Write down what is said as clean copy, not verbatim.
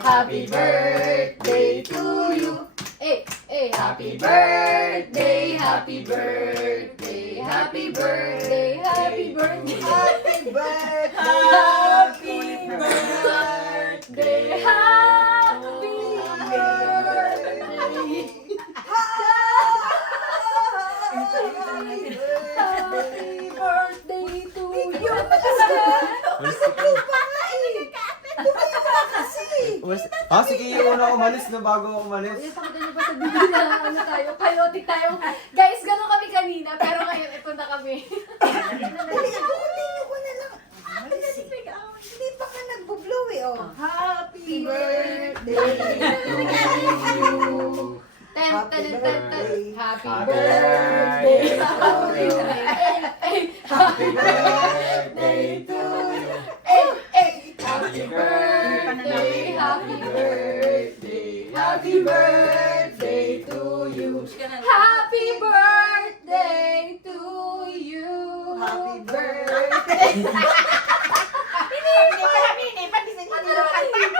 Happy birthday to you. Happy birthday, happy birthday, happy birthday, happy birthday, Happy birthday! happy birthday, happy Happy birthday to you! Sige, yung una umalis na bago ako umalis. Uy, pakita niyo ba sabihin na ano tayo, chaotic tayo. Guys, gano'n kami kanina, pero ngayon ito na kami. Continue ko na lang. Hindi pa ka nagbo-blow eh, oh. Happy birthday to you. Ten, Happy ten, ten, ten. birthday. Happy Happy birthday. Happy birthday to you. Happy birthday, happy birthday, happy birthday to you. Happy birthday to you. Happy birthday.